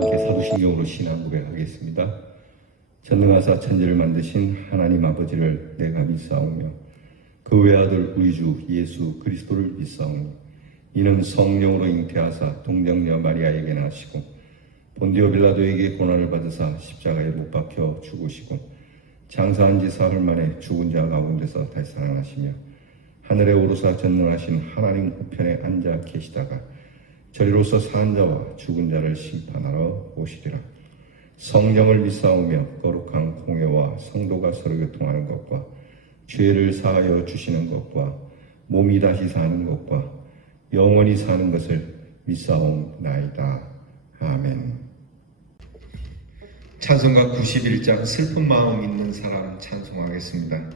함께 사도신경으로 신앙 고백하겠습니다. 전능하사 천지를 만드신 하나님 아버지를 내가 믿사오며 그 외아들 우리 주 예수 그리스도를 믿사오며 이는 성령으로 잉태하사 동정녀 마리아에게 나시고 본디오 빌라도에게 고난을 받으사 십자가에 못 박혀 죽으시고 장사한 지 사흘 만에 죽은 자 가운데서 다시 살아나시며 하늘에 오르사 전능하신 하나님 우편에 앉아 계시다가 저리로서 사는 자와 죽은 자를 심판하러 오시리라. 성령을 믿사오며 거룩한 공회와 성도가 서로 교통하는 것과 죄를 사하여 주시는 것과 몸이 다시 사는 것과 영원히 사는 것을 믿사옵나이다. 아멘. 찬송가 91장 슬픈 마음 있는 사람 찬송하겠습니다.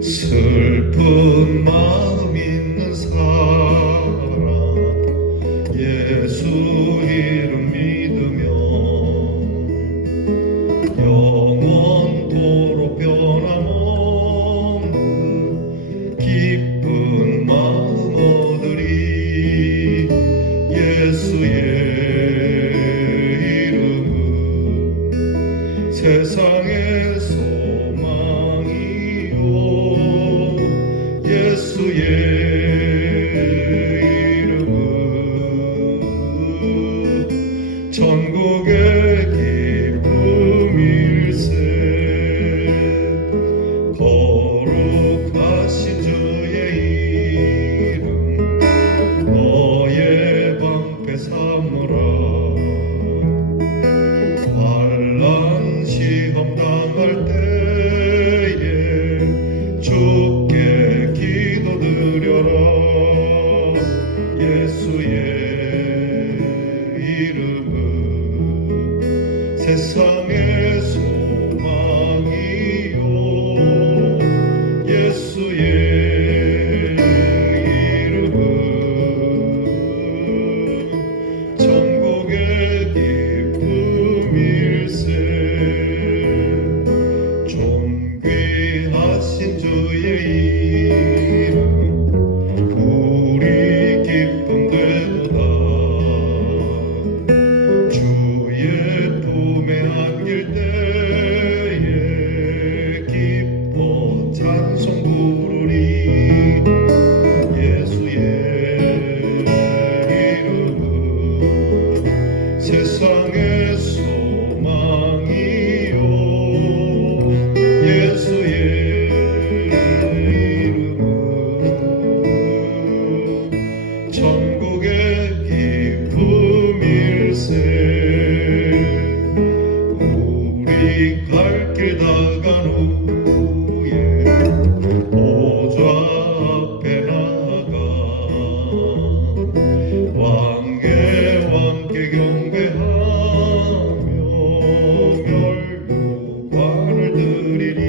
슬픈 마음 있는 사람 예수 이름 믿으며 영원토록 변함없는 기쁜 마음 얻으리. 예수의 이름은 세상의 소망이요 예수의 이름은 천국의 기쁨일세. 거룩하신 주의 이름 너의 방패 삼으라. 환난 시험 당할 때에 주께 기도드려라. 예수의 이름은 세상의 소망이요 예수의 이름은 천국의 기쁨일세. 존귀하신 주의 이름 우리 기쁨 되도다. 주의 품에 안길 때에 기뻐 찬송 부르리. 예수의 이름은 세상의 소망이요 예수의 이름은 천국의 기쁨일세. 우리 갈 길 다간 후에 보좌 앞에 나가 왕의 왕께 경배하며 멸류관을 드리리.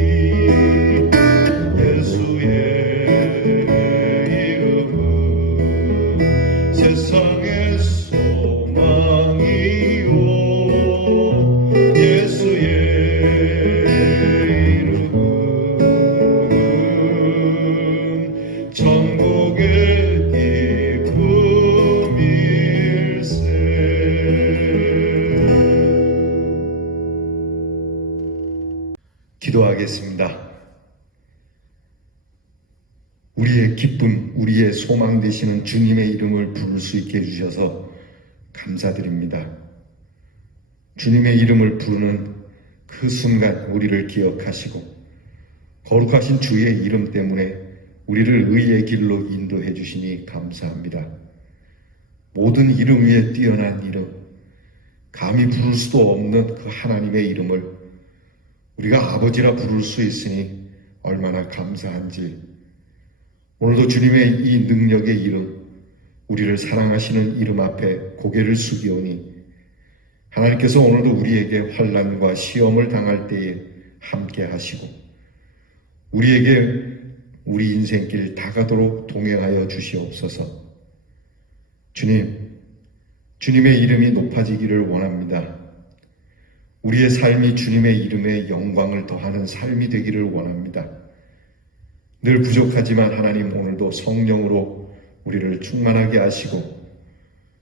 예수의 이름은 세상의 소망이요 예수의 이름은 천국의 기쁨일세. 기도하겠습니다. 우리의 기쁨, 우리의 소망 되시는 주님의 이름을 부를 수 있게 해주셔서 감사드립니다. 주님의 이름을 부르는 그 순간 우리를 기억하시고 거룩하신 주의 이름 때문에 우리를 의의 길로 인도해 주시니 감사합니다. 모든 이름 위에 뛰어난 이름, 감히 부를 수도 없는 그 하나님의 이름을 우리가 아버지라 부를 수 있으니 얼마나 감사한지. 오늘도 주님의 이 능력의 이름, 우리를 사랑하시는 이름 앞에 고개를 숙이오니 하나님께서 오늘도 우리에게 환난과 시험을 당할 때에 함께 하시고 우리에게 우리 인생길 다가도록 동행하여 주시옵소서. 주님, 주님의 이름이 높아지기를 원합니다. 우리의 삶이 주님의 이름에 영광을 더하는 삶이 되기를 원합니다. 늘 부족하지만 하나님 오늘도 성령으로 우리를 충만하게 하시고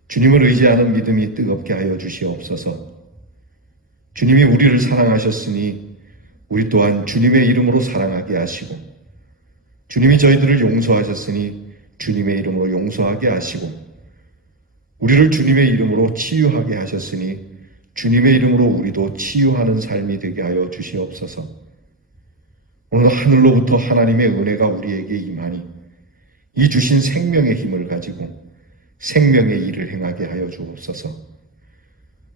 주님을 의지하는 믿음이 뜨겁게 하여 주시옵소서. 주님이 우리를 사랑하셨으니 우리 또한 주님의 이름으로 사랑하게 하시고 주님이 저희들을 용서하셨으니 주님의 이름으로 용서하게 하시고 우리를 주님의 이름으로 치유하게 하셨으니 주님의 이름으로 우리도 치유하는 삶이 되게 하여 주시옵소서. 오늘 하늘로부터 하나님의 은혜가 우리에게 임하니 이 주신 생명의 힘을 가지고 생명의 일을 행하게 하여 주옵소서.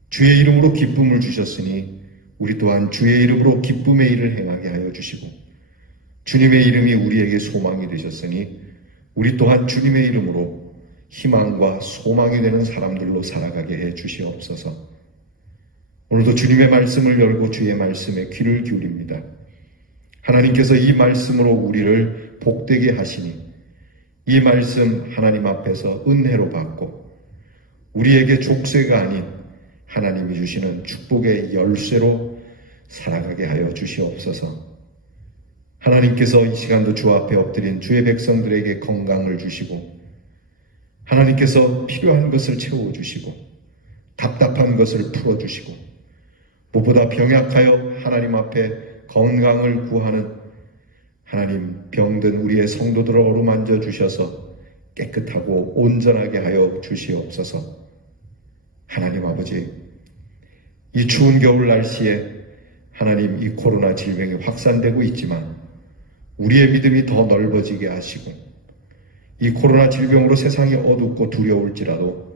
주의 이름으로 기쁨을 주셨으니 우리 또한 주의 이름으로 기쁨의 일을 행하게 하여 주시고 주님의 이름이 우리에게 소망이 되셨으니 우리 또한 주님의 이름으로 희망과 소망이 되는 사람들로 살아가게 해 주시옵소서. 오늘도 주님의 말씀을 열고 주의 말씀에 귀를 기울입니다. 하나님께서 이 말씀으로 우리를 복되게 하시니 이 말씀 하나님 앞에서 은혜로 받고 우리에게 족쇄가 아닌 하나님이 주시는 축복의 열쇠로 살아가게 하여 주시옵소서. 하나님께서 이 시간도 주 앞에 엎드린 주의 백성들에게 건강을 주시고 하나님께서 필요한 것을 채워주시고 답답한 것을 풀어주시고 무엇보다 병약하여 하나님 앞에 건강을 구하는 하나님 병든 우리의 성도들을 어루만져 주셔서 깨끗하고 온전하게 하여 주시옵소서. 하나님 아버지, 이 추운 겨울 날씨에 하나님 이 코로나 질병이 확산되고 있지만 우리의 믿음이 더 넓어지게 하시고 이 코로나 질병으로 세상이 어둡고 두려울지라도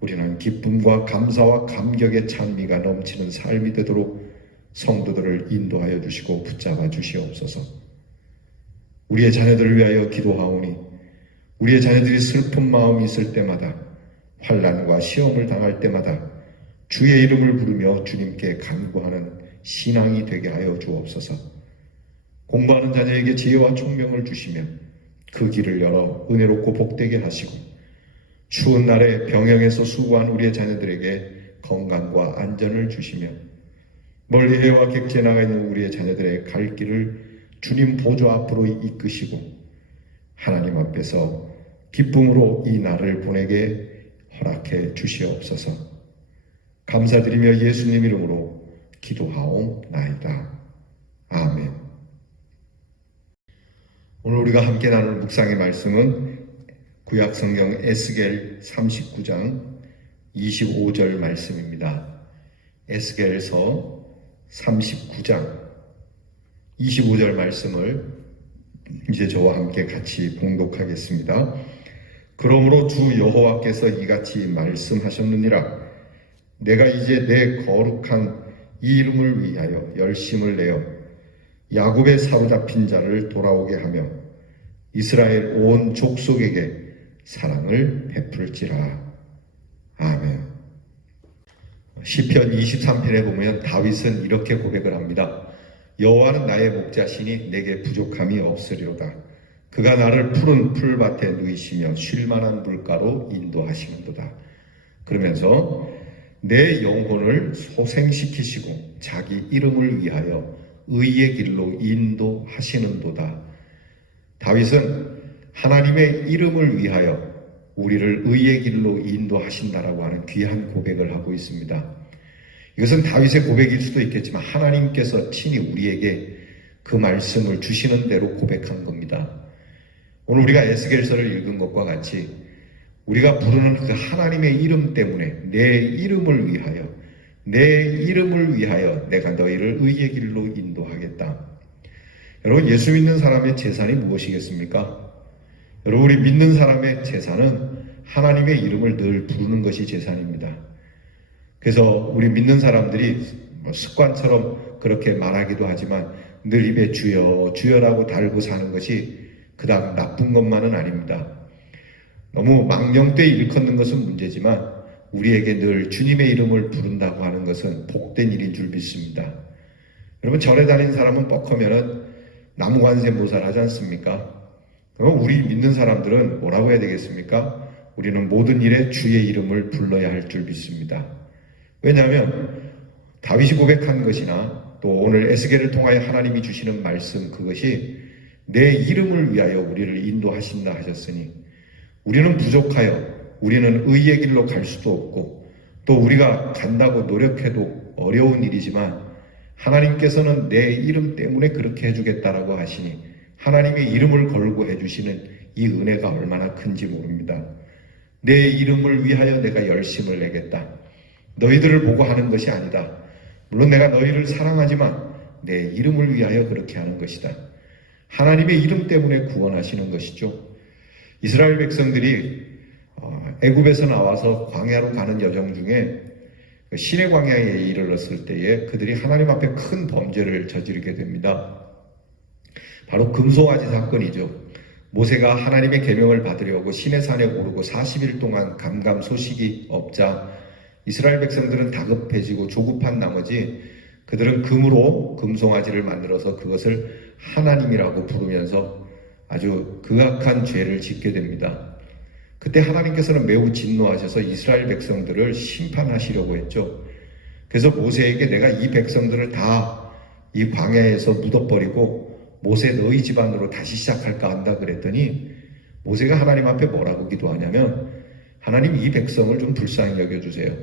우리는 기쁨과 감사와 감격의 찬미가 넘치는 삶이 되도록 성도들을 인도하여 주시고 붙잡아 주시옵소서. 우리의 자녀들을 위하여 기도하오니 우리의 자녀들이 슬픈 마음이 있을 때마다 환난과 시험을 당할 때마다 주의 이름을 부르며 주님께 간구하는 신앙이 되게 하여 주옵소서. 공부하는 자녀에게 지혜와 총명을 주시며 그 길을 열어 은혜롭고 복되게 하시고 추운 날에 병영에서 수고한 우리의 자녀들에게 건강과 안전을 주시며 멀리 해와 객지에 나가 있는 우리의 자녀들의 갈 길을 주님 보좌 앞으로 이끄시고 하나님 앞에서 기쁨으로 이 날을 보내게 허락해 주시옵소서. 감사드리며 예수님 이름으로 기도하옵나이다. 아멘. 오늘 우리가 함께 나눌 묵상의 말씀은 구약성경 에스겔 39장 25절 말씀입니다. 에스겔서 39장 25절 말씀을 이제 저와 함께 같이 봉독하겠습니다. 그러므로 주 여호와께서 이같이 말씀하셨느니라. 내가 이제 내 거룩한 이 이름을 위하여 열심을 내어 야곱의 사로잡힌 자를 돌아오게 하며 이스라엘 온 족속에게 사랑을 베풀지라. 아멘. 시편 23편에 보면 다윗은 이렇게 고백을 합니다. 여호와는 나의 목자시니 내게 부족함이 없으리로다. 그가 나를 푸른 풀밭에 누이시며 쉴만한 물가로 인도하시는도다. 그러면서 내 영혼을 소생시키시고 자기 이름을 위하여 의의 길로 인도하시는도다. 다윗은 하나님의 이름을 위하여 우리를 의의 길로 인도하신다라고 하는 귀한 고백을 하고 있습니다. 이것은 다윗의 고백일 수도 있겠지만 하나님께서 친히 우리에게 그 말씀을 주시는 대로 고백한 겁니다. 오늘 우리가 에스겔서를 읽은 것과 같이 우리가 부르는 그 하나님의 이름 때문에 내 이름을 위하여 내가 너희를 의의 길로 인도하겠다. 여러분, 예수 믿는 사람의 재산이 무엇이겠습니까? 여러분, 우리 믿는 사람의 재산은 하나님의 이름을 늘 부르는 것이 재산입니다. 그래서 우리 믿는 사람들이 습관처럼 그렇게 말하기도 하지만 늘 입에 주여 주여라고 달고 사는 것이 그닥 나쁜 것만은 아닙니다. 너무 망령되이 일컫는 것은 문제지만 우리에게 늘 주님의 이름을 부른다고 하는 것은 복된 일인 줄 믿습니다. 여러분, 절에 다니는 사람은 뻑하면은 나무관세모사를 하지 않습니까? 그럼 우리 믿는 사람들은 뭐라고 해야 되겠습니까? 우리는 모든 일에 주의 이름을 불러야 할 줄 믿습니다. 왜냐하면 다윗이 고백한 것이나 또 오늘 에스겔을 통하여 하나님이 주시는 말씀, 그것이 내 이름을 위하여 우리를 인도하신다 하셨으니 우리는 부족하여 우리는 의의 길로 갈 수도 없고 또 우리가 간다고 노력해도 어려운 일이지만 하나님께서는 내 이름 때문에 그렇게 해주겠다라고 하시니 하나님의 이름을 걸고 해주시는 이 은혜가 얼마나 큰지 모릅니다. 내 이름을 위하여 내가 열심을 내겠다. 너희들을 보고 하는 것이 아니다. 물론 내가 너희를 사랑하지만 내 이름을 위하여 그렇게 하는 것이다. 하나님의 이름 때문에 구원하시는 것이죠. 이스라엘 백성들이 애굽에서 나와서 광야로 가는 여정 중에 시내 광야에 이르렀을 때에 그들이 하나님 앞에 큰 범죄를 저지르게 됩니다. 바로 금송아지 사건이죠. 모세가 하나님의 계명을 받으려고 시내산에 오르고 40일 동안 감감소식이 없자 이스라엘 백성들은 다급해지고 조급한 나머지 그들은 금으로 금송아지를 만들어서 그것을 하나님이라고 부르면서 아주 극악한 죄를 짓게 됩니다. 그때 하나님께서는 매우 진노하셔서 이스라엘 백성들을 심판하시려고 했죠. 그래서 모세에게 내가 이 백성들을 다 이 광야에서 묻어버리고 모세 너희 집안으로 다시 시작할까 한다 그랬더니 모세가 하나님 앞에 뭐라고 기도하냐면 하나님 이 백성을 좀 불쌍히 여겨주세요.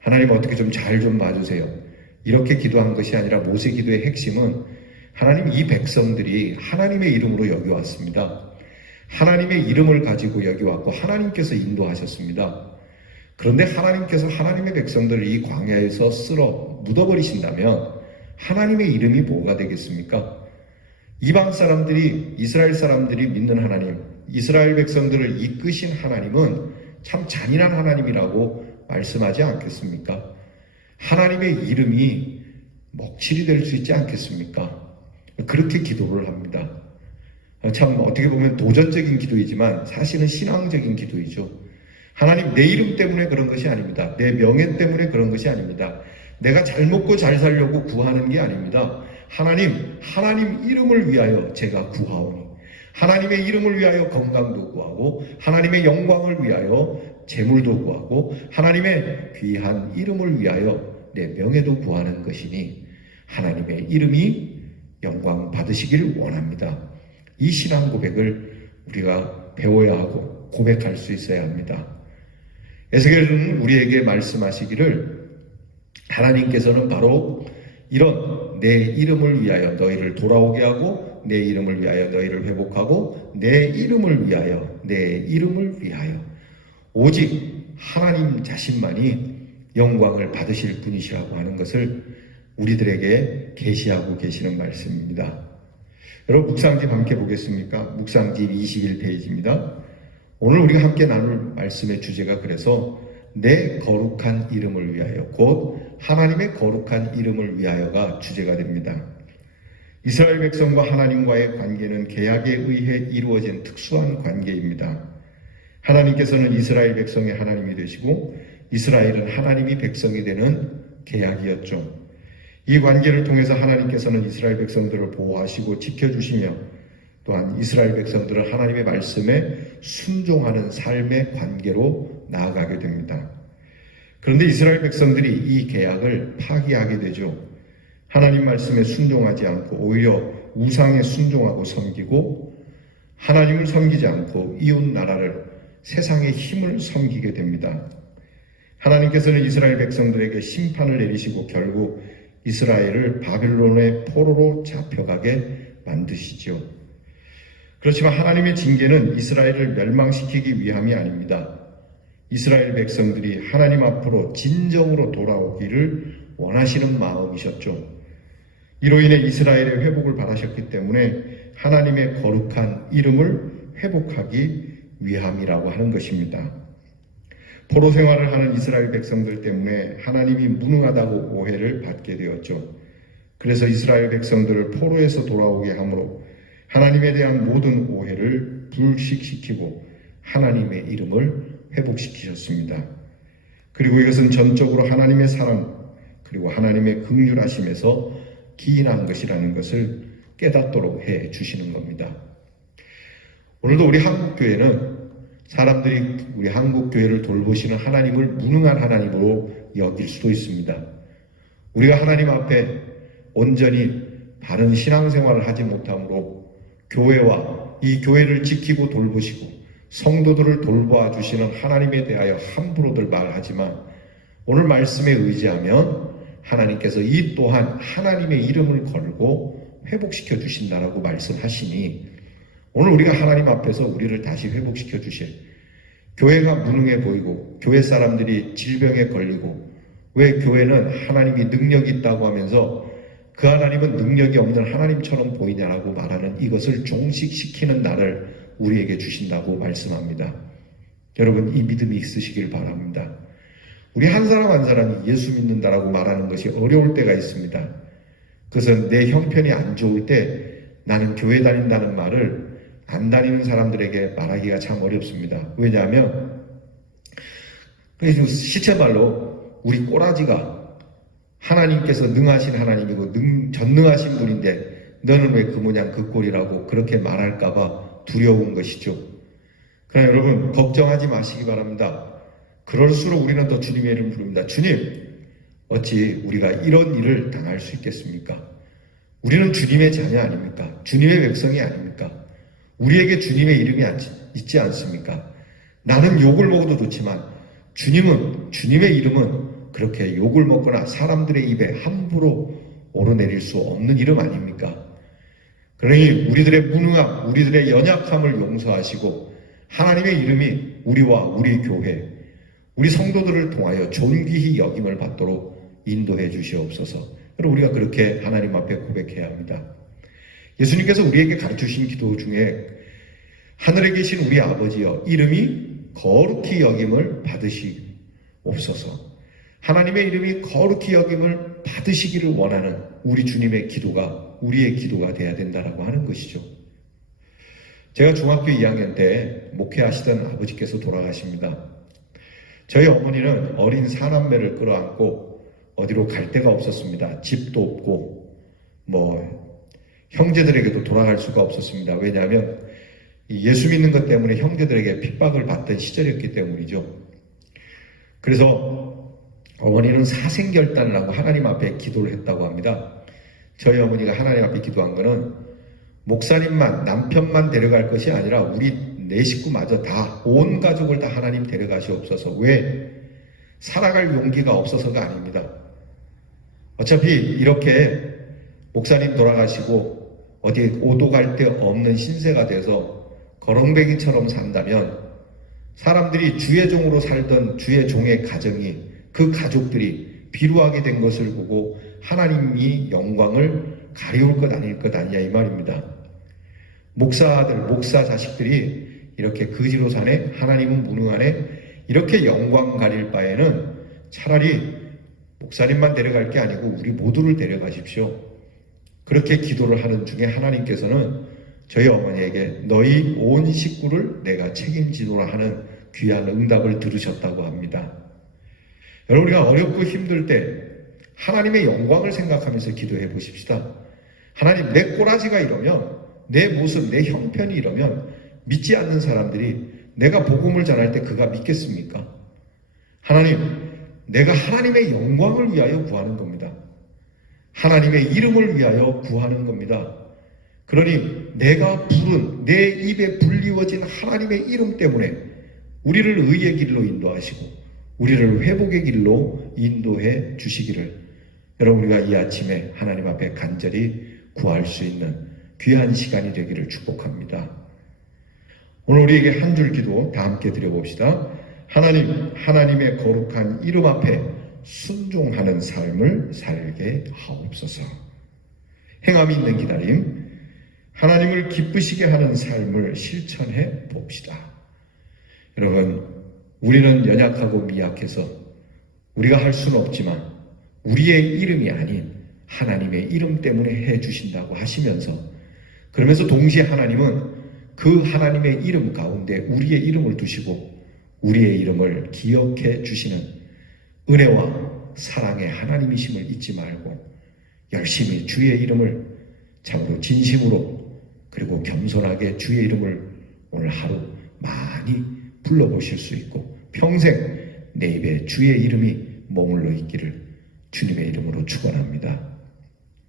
하나님 어떻게 좀 잘 좀 봐주세요. 이렇게 기도한 것이 아니라 모세 기도의 핵심은 하나님 이 백성들이 하나님의 이름으로 여기왔습니다. 하나님의 이름을 가지고 여기왔고 하나님께서 인도하셨습니다. 그런데 하나님께서 하나님의 백성들을 이 광야에서 쓸어 묻어버리신다면 하나님의 이름이 뭐가 되겠습니까? 이방 사람들이, 이스라엘 사람들이 믿는 하나님, 이스라엘 백성들을 이끄신 하나님은 참 잔인한 하나님이라고 말씀하지 않겠습니까? 하나님의 이름이 먹칠이 될 수 있지 않겠습니까? 그렇게 기도를 합니다. 참 어떻게 보면 도전적인 기도이지만 사실은 신앙적인 기도이죠. 하나님 내 이름 때문에 그런 것이 아닙니다. 내 명예 때문에 그런 것이 아닙니다. 내가 잘 먹고 잘 살려고 구하는 게 아닙니다. 하나님 이름을 위하여 제가 구하오니 하나님의 이름을 위하여 건강도 구하고 하나님의 영광을 위하여 재물도 구하고 하나님의 귀한 이름을 위하여 내 명예도 구하는 것이니 하나님의 이름이 영광 받으시길 원합니다. 이 신앙 고백을 우리가 배워야 하고 고백할 수 있어야 합니다. 에스겔은 우리에게 말씀하시기를 하나님께서는 바로 이런 내 이름을 위하여 너희를 돌아오게 하고 내 이름을 위하여 너희를 회복하고 내 이름을 위하여 오직 하나님 자신만이 영광을 받으실 분이시라고 하는 것을 우리들에게 계시하고 계시는 말씀입니다. 여러분 묵상집 함께 보겠습니까? 묵상집 21페이지입니다. 오늘 우리가 함께 나눌 말씀의 주제가 그래서 내 거룩한 이름을 위하여, 곧 하나님의 거룩한 이름을 위하여가 주제가 됩니다. 이스라엘 백성과 하나님과의 관계는 계약에 의해 이루어진 특수한 관계입니다. 하나님께서는 이스라엘 백성의 하나님이 되시고 이스라엘은 하나님이 백성이 되는 계약이었죠. 이 관계를 통해서 하나님께서는 이스라엘 백성들을 보호하시고 지켜주시며 또한 이스라엘 백성들은 하나님의 말씀에 순종하는 삶의 관계로 나아가게 됩니다. 그런데 이스라엘 백성들이 이 계약을 파기하게 되죠. 하나님 말씀에 순종하지 않고 오히려 우상에 순종하고 섬기고 하나님을 섬기지 않고 이웃 나라를 세상의 힘을 섬기게 됩니다. 하나님께서는 이스라엘 백성들에게 심판을 내리시고 결국 이스라엘을 바빌론의 포로로 잡혀가게 만드시죠. 그렇지만 하나님의 징계는 이스라엘을 멸망시키기 위함이 아닙니다. 이스라엘 백성들이 하나님 앞으로 진정으로 돌아오기를 원하시는 마음이셨죠. 이로 인해 이스라엘의 회복을 바라셨기 때문에 하나님의 거룩한 이름을 회복하기 위함이라고 하는 것입니다. 포로 생활을 하는 이스라엘 백성들 때문에 하나님이 무능하다고 오해를 받게 되었죠. 그래서 이스라엘 백성들을 포로에서 돌아오게 함으로 하나님에 대한 모든 오해를 불식시키고 하나님의 이름을 회복시키셨습니다. 그리고 이것은 전적으로 하나님의 사랑 그리고 하나님의 긍휼하심에서 기인한 것이라는 것을 깨닫도록 해 주시는 겁니다. 오늘도 우리 한국교회는 사람들이 우리 한국교회를 돌보시는 하나님을 무능한 하나님으로 여길 수도 있습니다. 우리가 하나님 앞에 온전히 바른 신앙생활을 하지 못함으로 교회와 이 교회를 지키고 돌보시고 성도들을 돌보아 주시는 하나님에 대하여 함부로들 말하지만 오늘 말씀에 의지하면 하나님께서 이 또한 하나님의 이름을 걸고 회복시켜 주신다라고 말씀하시니 오늘 우리가 하나님 앞에서 우리를 다시 회복시켜 주실, 교회가 무능해 보이고 교회 사람들이 질병에 걸리고 왜 교회는 하나님이 능력이 있다고 하면서 그 하나님은 능력이 없는 하나님처럼 보이냐라고 말하는 이것을 종식시키는 날을 우리에게 주신다고 말씀합니다. 여러분, 이 믿음이 있으시길 바랍니다. 우리 한 사람 한 사람이 예수 믿는다라고 말하는 것이 어려울 때가 있습니다. 그것은 내 형편이 안 좋을 때 나는 교회 다닌다는 말을 안 다니는 사람들에게 말하기가 참 어렵습니다. 왜냐하면 시체말로 우리 꼬라지가 하나님께서 능하신 하나님이고 전능하신 분인데 너는 왜 그 모양 그 꼴이라고 그렇게 말할까봐 두려운 것이죠. 그러나 여러분, 걱정하지 마시기 바랍니다. 그럴수록 우리는 더 주님의 이름을 부릅니다. 주님, 어찌 우리가 이런 일을 당할 수 있겠습니까? 우리는 주님의 자녀 아닙니까? 주님의 백성이 아닙니까? 우리에게 주님의 이름이 있지 않습니까? 나는 욕을 먹어도 좋지만 주님의 이름은 그렇게 욕을 먹거나 사람들의 입에 함부로 오르내릴 수 없는 이름 아닙니까? 그러니 우리들의 무능함, 우리들의 연약함을 용서하시고 하나님의 이름이 우리와 우리 교회, 우리 성도들을 통하여 존귀히 여김을 받도록 인도해 주시옵소서. 여러분, 우리가 그렇게 하나님 앞에 고백해야 합니다. 예수님께서 우리에게 가르치신 기도 중에 하늘에 계신 우리 아버지여 이름이 거룩히 여김을 받으시옵소서. 하나님의 이름이 거룩히 여김을 받으시기를 원하는 우리 주님의 기도가 우리의 기도가 돼야 된다라고 하는 것이죠. 제가 중학교 2학년 때 목회하시던 아버지께서 돌아가십니다. 저희 어머니는 어린 사남매를 끌어안고 어디로 갈 데가 없었습니다. 집도 없고 형제들에게도 돌아갈 수가 없었습니다. 왜냐하면 예수 믿는 것 때문에 형제들에게 핍박을 받던 시절이었기 때문이죠. 그래서 어머니는 사생결단을 하고 하나님 앞에 기도를 했다고 합니다. 저희 어머니가 하나님 앞에 기도한 거는 목사님만, 남편만 데려갈 것이 아니라 우리 네 식구마저 다, 온 가족을 다 하나님 데려가시옵소서. 왜? 살아갈 용기가 없어서가 아닙니다. 어차피 이렇게 목사님 돌아가시고 어디 오도 갈 데 없는 신세가 돼서 거렁뱅이처럼 산다면 사람들이 주의 종으로 살던 주의 종의 가정이, 그 가족들이 비루하게 된 것을 보고 하나님이 영광을 가리울 것 아닐 것 아니냐 이 말입니다. 목사 자식들이 이렇게 거지로 사네, 하나님은 무능하네, 이렇게 영광 가릴 바에는 차라리 목사님만 데려갈 게 아니고 우리 모두를 데려가십시오. 그렇게 기도를 하는 중에 하나님께서는 저희 어머니에게 너희 온 식구를 내가 책임지노라 하는 귀한 응답을 들으셨다고 합니다. 여러분, 우리가 어렵고 힘들 때 하나님의 영광을 생각하면서 기도해 보십시다. 하나님, 내 꼬라지가 이러면, 내 모습, 내 형편이 이러면 믿지 않는 사람들이 내가 복음을 전할 때 그가 믿겠습니까? 하나님, 내가 하나님의 영광을 위하여 구하는 겁니다. 하나님의 이름을 위하여 구하는 겁니다. 그러니 내가 부른, 내 입에 불리워진 하나님의 이름 때문에 우리를 의의 길로 인도하시고 우리를 회복의 길로 인도해 주시기를 여러분, 우리가 이 아침에 하나님 앞에 간절히 구할 수 있는 귀한 시간이 되기를 축복합니다. 오늘 우리에게 한 줄 기도 다 함께 드려봅시다. 하나님, 하나님의 거룩한 이름 앞에 순종하는 삶을 살게 하옵소서. 행함이 있는 기다림, 하나님을 기쁘시게 하는 삶을 실천해 봅시다. 여러분, 우리는 연약하고 미약해서 우리가 할 수는 없지만 우리의 이름이 아닌 하나님의 이름 때문에 해 주신다고 하시면서, 그러면서 동시에 하나님은 그 하나님의 이름 가운데 우리의 이름을 두시고 우리의 이름을 기억해 주시는 은혜와 사랑의 하나님이심을 잊지 말고 열심히 주의 이름을 참으로 진심으로 그리고 겸손하게 주의 이름을 오늘 하루 많이 불러보실 수 있고 평생 내 입에 주의 이름이 머물러 있기를 주님의 이름으로 축원합니다.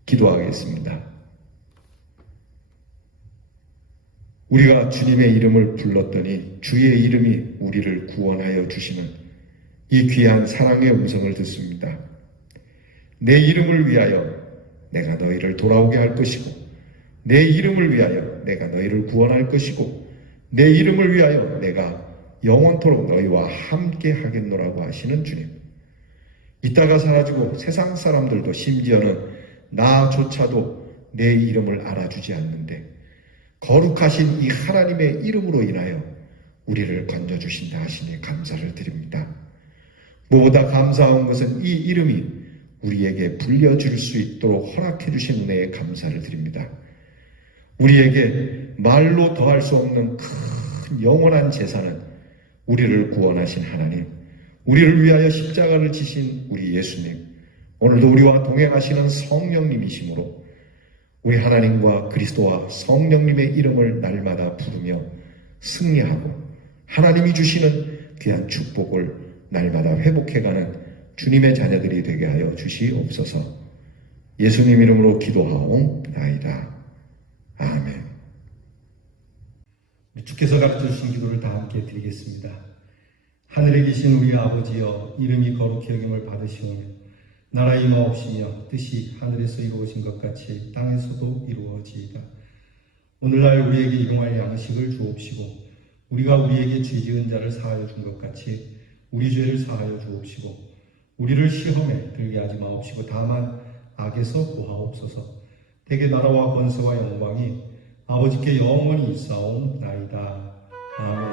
기도하겠습니다. 우리가 주님의 이름을 불렀더니 주의 이름이 우리를 구원하여 주시는 이 귀한 사랑의 음성을 듣습니다. 내 이름을 위하여 내가 너희를 돌아오게 할 것이고, 내 이름을 위하여 내가 너희를 구원할 것이고, 내 이름을 위하여 내가 영원토록 너희와 함께 하겠노라고 하시는 주님. 이따가 사라지고 세상 사람들도 심지어는 나조차도 내 이름을 알아주지 않는데 거룩하신 이 하나님의 이름으로 인하여 우리를 건져주신다 하시니 감사를 드립니다. 무엇보다 감사한 것은 이 이름이 우리에게 불려줄 수 있도록 허락해 주신 은혜에 감사를 드립니다. 우리에게 말로 더할 수 없는 큰 영원한 재산은 우리를 구원하신 하나님, 우리를 위하여 십자가를 지신 우리 예수님, 오늘도 우리와 동행하시는 성령님이시므로 우리 하나님과 그리스도와 성령님의 이름을 날마다 부르며 승리하고 하나님이 주시는 귀한 축복을 날마다 회복해가는 주님의 자녀들이 되게 하여 주시옵소서. 예수님 이름으로 기도하옵나이다. 아멘. 주께서 가르쳐주신 기도를 다 함께 드리겠습니다. 하늘에 계신 우리 아버지여, 이름이 거룩히 여김을 받으시오며 나라 임하옵시며 뜻이 하늘에서 이루어진 것 같이 땅에서도 이루어지이다. 오늘날 우리에게 일용할 양식을 주옵시고 우리가 우리에게 죄 지은 자를 사하여 준 것 같이 우리 죄를 사하여 주옵시고 우리를 시험에 들게 하지 마옵시고 다만 악에서 구하옵소서. 대개 나라와 권세와 영광이 아버지께 영원히 있사옵나이다. 아멘.